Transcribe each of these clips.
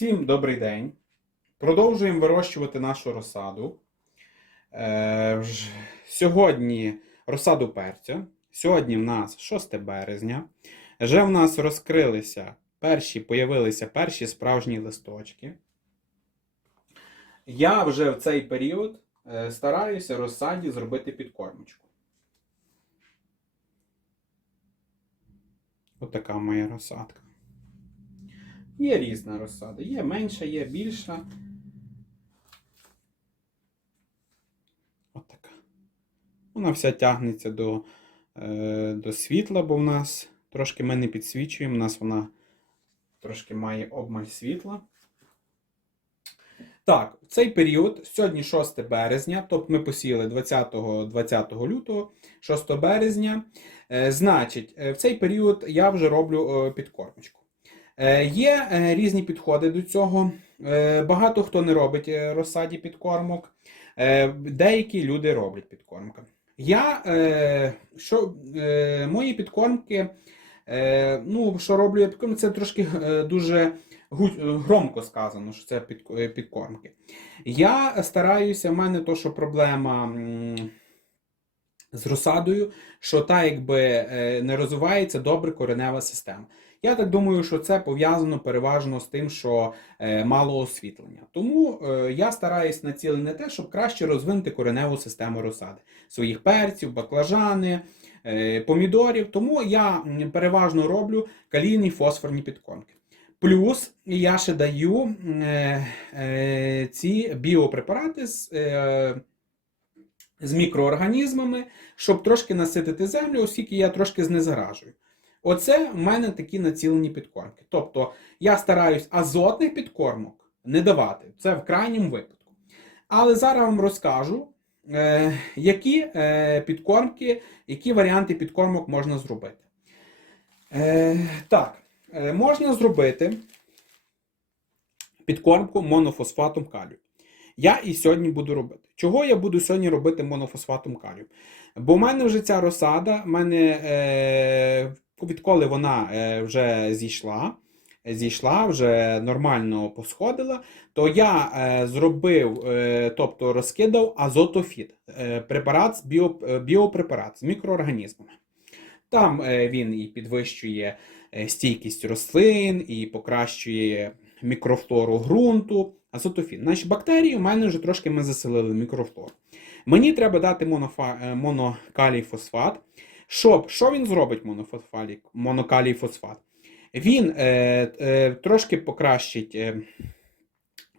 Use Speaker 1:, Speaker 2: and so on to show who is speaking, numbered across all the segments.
Speaker 1: Всім добрий день. Продовжуємо вирощувати нашу розсаду. Е, Сьогодні розсаду перця. Сьогодні в нас 6 березня. Вже в нас розкрилися перші, появилися перші справжні листочки. Я вже в цей період е, стараюся розсаді зробити підкормочку. Отака моя розсадка. Є різна розсада. Є менша, є більша. Отака. Вона вся тягнеться до, е, до світла, бо в нас трошки ми не підсвічуємо, у нас вона трошки має обмаль світла. Так, в цей період, сьогодні 6 березня, тобто ми посіяли 20, 20 лютого, 6 березня. Е, значить, е, в цей період я вже роблю підкормочку. Е, Є е, різні підходи до цього. Е, Багато хто не робить розсаді підкормок. Деякі люди роблять підкормки. Я, що, мої підкормки, ну, що роблю я підкормки, це трошки дуже громко сказано, що це підкормки. Я стараюся, в мене то, що проблема з розсадою, що та якби не розвивається добре коренева система. Я так думаю, що це пов'язано переважно з тим, що е, мало освітлення. Тому е, я стараюсь націлити на те, щоб краще розвинути кореневу систему розсади своїх перців, баклажани, е, помідорів. Тому я переважно роблю калійні фосфорні підкормки. Плюс я ще даю ці біопрепарати з, з мікроорганізмами, щоб трошки наситити землю, оскільки я трошки знезаражую. Оце в мене такі націлені підкормки. Тобто я стараюсь азотних підкормок не давати. Це в крайньому випадку. Але зараз вам розкажу, е, які е, підкормки, які варіанти підкормок можна зробити. Е, так, можна зробити підкормку монофосфатом калію. Я і сьогодні буду робити. Чого я буду сьогодні робити монофосфатом калію? Бо в мене вже ця розсада, в мене е, відколи вона е, вже зійшла, зійшла, вже нормально посходила, то я е, зробив, е, тобто розкидав азотофіт, е, препарат з біо, е, біопрепарат з мікроорганізмами. Там е, він і підвищує е, стійкість рослин, і покращує мікрофлору ґрунту. Азотофін. Наші бактерії у мене вже трошки ми заселили мікрофлору. Мені треба дати монофа, е, монокалій фосфат. Щоб, що він зробить монокалій фосфат? Він е, е, трошки покращить е,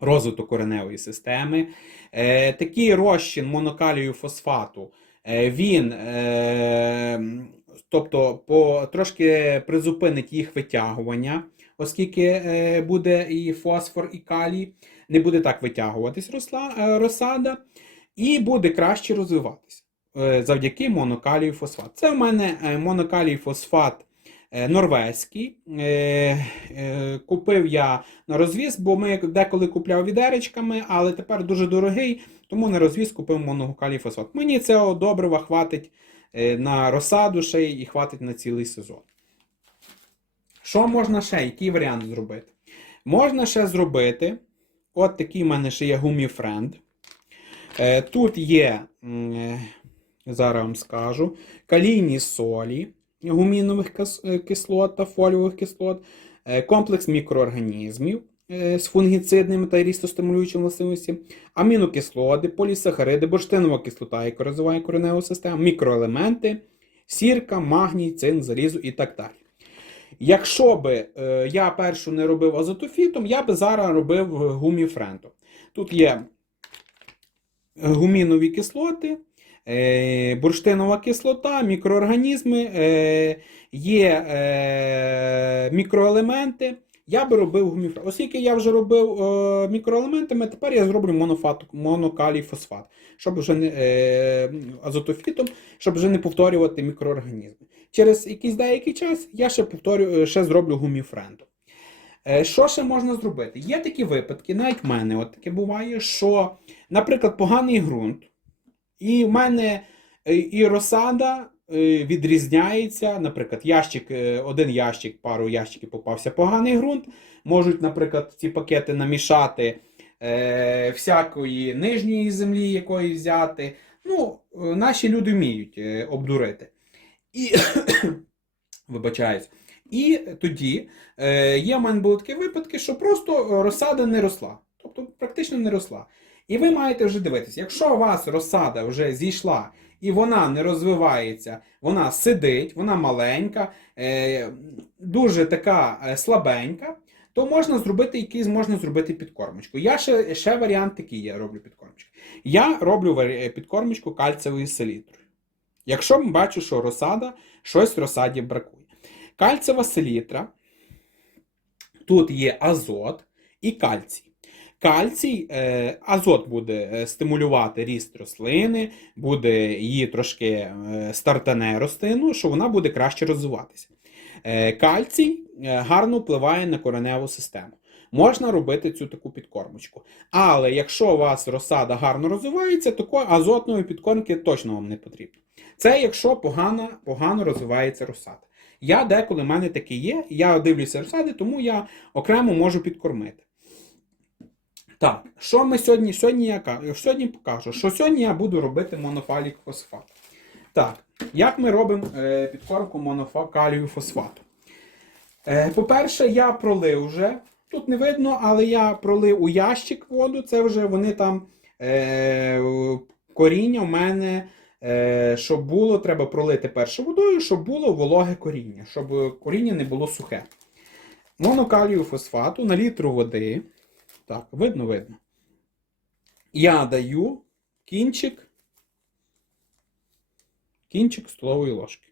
Speaker 1: розвиток кореневої системи. Е, такий розчин монокалію фосфату, е, він е, тобто, по, трошки призупинить їх витягування, оскільки е, буде і фосфор, і калій, не буде так витягуватись росла, е, розсада, і буде краще розвиватися завдяки монокалію фосфат. Це в мене е, монокалій фосфат е, норвезький. Е, е, Купив я на розвіз, бо ми деколи купляв відеречками, але тепер дуже дорогий, тому на розвіз купив монокалій фосфат. Мені цього добрива хватить е, на розсаду ще і хватить на цілий сезон. Що можна ще? Який варіант зробити? Можна ще зробити. От такий в мене ще є гуміфренд. Е, Тут є, е, зараз вам скажу, калійні солі гумінових е, кислот та фоліових кислот, е, комплекс мікроорганізмів е, з фунгіцидними та рістостимулюючими властивостями, амінокислоти, полісахариди, бурштинова кислота, яка розвиває кореневу систему, мікроелементи, сірка, магній, цинк, залізо і так далі. Якщо би я першу не робив азотофітом, я би зараз робив гуміфрентом. Тут є гумінові кислоти, бурштинова кислота, мікроорганізми, е, є е, мікроелементи. Я би робив гуміфрент. Оскільки я вже робив е, мікроелементами, тепер я зроблю монофат, монокалій фосфат, щоб вже не е, азотофітом, щоб вже не повторювати мікроорганізми. Через якийсь деякий час я ще повторю, ще зроблю гуміфрентом. Е, Що ще можна зробити? Є такі випадки, навіть в мене от таке буває, що, наприклад, поганий ґрунт, і в мене е, і розсада е, відрізняється, наприклад, ящик, е, один ящик, пару ящиків попався поганий ґрунт. Можуть, наприклад, ці пакети намішати е, всякої нижньої землі, якої взяти. Ну, наші люди вміють обдурити. І вибачаюсь. І тоді е, є в мене були такі випадки, що просто розсада не росла. Тобто практично не росла. І ви маєте вже дивитися, якщо у вас розсада вже зійшла і вона не розвивається, вона сидить, вона маленька, е, дуже така е, слабенька, то можна зробити якийсь можна зробити підкормочку. Я ще, ще варіант такий я роблю підкормочку. Я роблю підкормочку кальцевою селітрою. Якщо бачу, що розсада, щось в розсаді бракує. Кальцева селітра, тут є азот і кальцій. Кальцій, е, азот буде е, стимулювати ріст рослини, буде її трошки е, стартане рослину, що вона буде краще розвиватися. Кальцій гарно впливає на кореневу систему. Можна робити цю таку підкормочку. Але якщо у вас розсада гарно розвивається, то азотної підкормки точно вам не потрібно. Це якщо погано, погано розвивається розсада. Я деколи в мене таке є, я дивлюся розсади, тому я окремо можу підкормити. Так, що ми сьогодні? Сьогодні я сьогодні покажу, що сьогодні я буду робити монофалік фосфат. Так, як ми робимо е, підкормку монофалію фосфату? Е, по-перше, я пролив вже. Тут не видно, але я пролив у ящик воду. Це вже вони там е, коріння в мене, е, щоб було, треба пролити перше водою, щоб було вологе коріння, щоб коріння не було сухе. Монокалію фосфату на літру води. Так, видно, видно. Я даю кінчик. Кінчик столової ложки.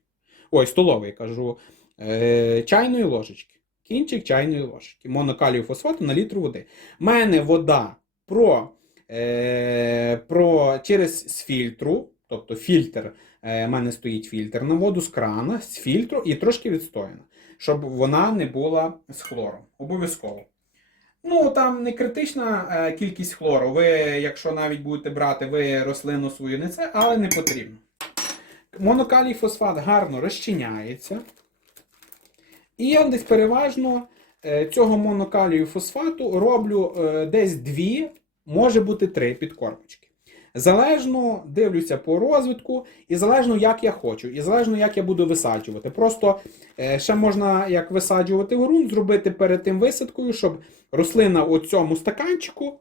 Speaker 1: Ой, столової кажу. Е, чайної ложечки. Кінчик чайної ложки. Монокалію фосфату на літр води. У мене вода про, е, про, через з фільтру, тобто фільтр, е, мене стоїть фільтр на воду з крана, з фільтру і трошки відстояна, щоб вона не була з хлором. Обов'язково. Ну, там не критична е, кількість хлору. Ви, якщо навіть будете брати, ви рослину свою не це, але не потрібно. Монокалій фосфат гарно розчиняється. І я десь переважно е, цього монокалію фосфату роблю е, десь дві, може бути три підкормочки. Залежно дивлюся по розвитку, і залежно, як я хочу, і залежно, як я буду висаджувати. Просто е, ще можна як висаджувати ґрунт, зробити перед тим висадкою, щоб рослина у цьому стаканчику,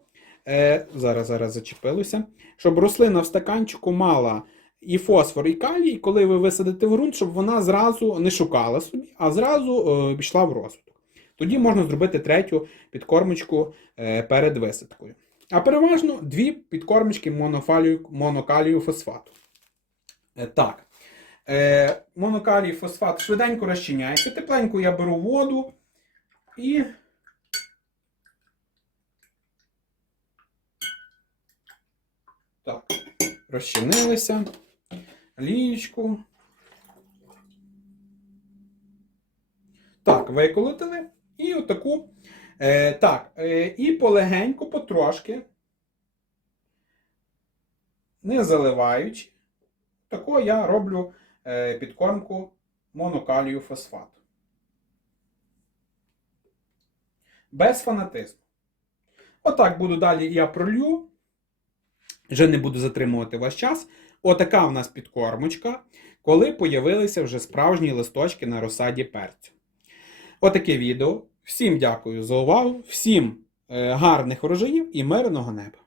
Speaker 1: е, зараз зараз зачепилося, щоб рослина в стаканчику мала і фосфор, і калій, коли ви висадите в ґрунт, щоб вона зразу не шукала собі, а зразу е, пішла в розвиток. Тоді можна зробити третю підкормочку перед висадкою. А переважно дві підкормочки монокалію фосфату. Е, так. Е, монокалій фосфат швиденько розчиняється. Тепленько я беру воду і. Так, розчинилися. Лієчку. Так, виколотили. І отаку. Е, так, е, і полегенько, потрошки, не заливаючи, тако я роблю е, підкормку монокалію фосфату. Без фанатизму. Отак буду далі я пролью. Вже не буду затримувати ваш час. Отака в нас підкормочка, коли появилися вже справжні листочки на розсаді перцю. Отаке відео. Всім дякую за увагу, всім е, гарних врожаїв і мирного неба!